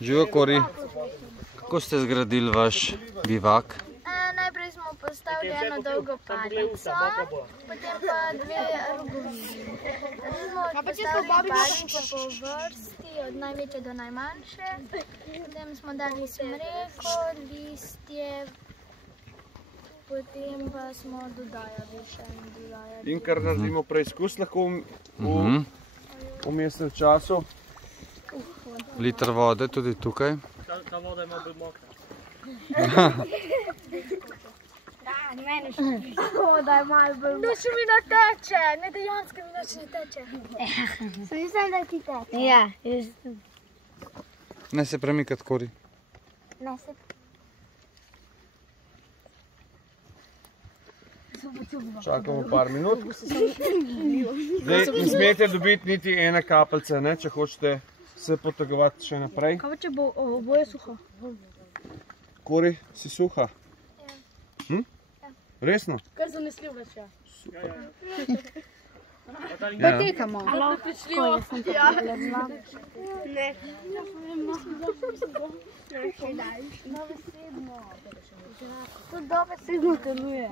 Živo, Kori. Kako ste zgradili vaš bivak? Najprej smo postavili eno dolgo palico, potem pa dve rogovini. Smo postavili palice po vrsti, od največje do najmanjše. Potem smo dali smreko, listje, potem pa smo dodajali še in dodajali. In kar naredimo preizkus lahko v vmesnem času. Liter vode tudi tukaj. Ta voda ima bolj mokra. Voda je malo bolj mokra. Noč mi nateče, ne dejansko mi noč ne teče. Sem mislim, da ti teče. Ja, jaz tudi. Ne se premikat, Kori. Ne se Čakamo par minut. Zdaj ne smete dobiti niti ene kapljice, če hočete se potegovati še naprej. Kaj pa če bo oboje suho? Kori, si suha? Ja. Resno? Kar zanesljiv več, ja. Potekamo. Ko jaz sem to pogledala. Ne. Dobesedno. To dobesedno deluje.